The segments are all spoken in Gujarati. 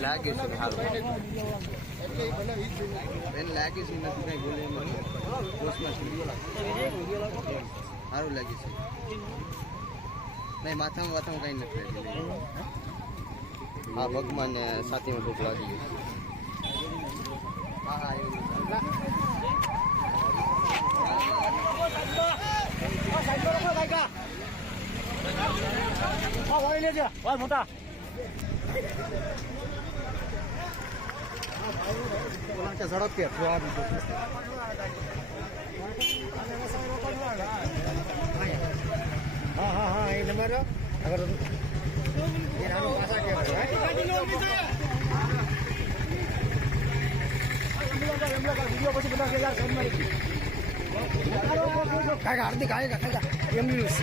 લાગે છે લાગે છે નથી કઈ બોલે સારું લાગે છે નહીં માથામાં વાથામાં કઈ નથી હા ભગવાન ને સાથીમાં ભૂખ લાગી હા હા મોટા સડક કે હા હા હા એ નંબર અગર હાર્દિક આવેગા એમ્બ્યુલન્સ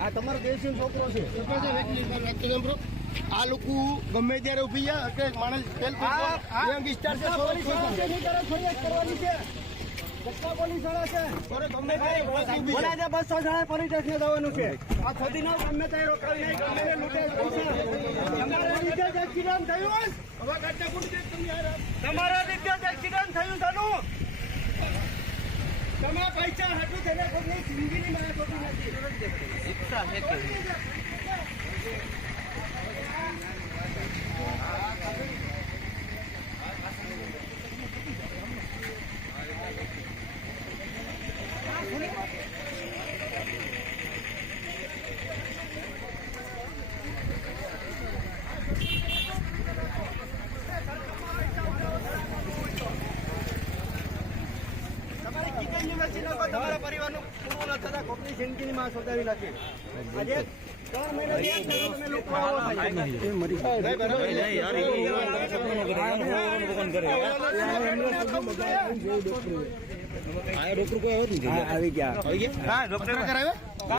આ તમારો દેશી છોકરો છે આ લોકો ગમે ત્યારે ઉભી જાય એટલે માણસ વિસ્તાર છે બસ પોલીસ સ્ટેશન જવાનું છે આ છોડી નો ગમે ત્યાં રોકાવી નહીં ગમે લૂંટે એક્સિડન્ટ થયું તમારા રીતે એક્સિડન્ટ થયું તાનું તમે પૈસા હાટું તેને કોઈ જિંદગીની મને ખોટી નથી શિક્ષા છે કે તમારા પરિવારનું પૂરું ન થતા કોકની જિંદગીની માં સોદાવી નાખી આજે 3 મહિના તમે લોકો આવો ડોક્ટર કોઈ આવ્યો આવી ગયા ડોક્ટર કરાવ્યો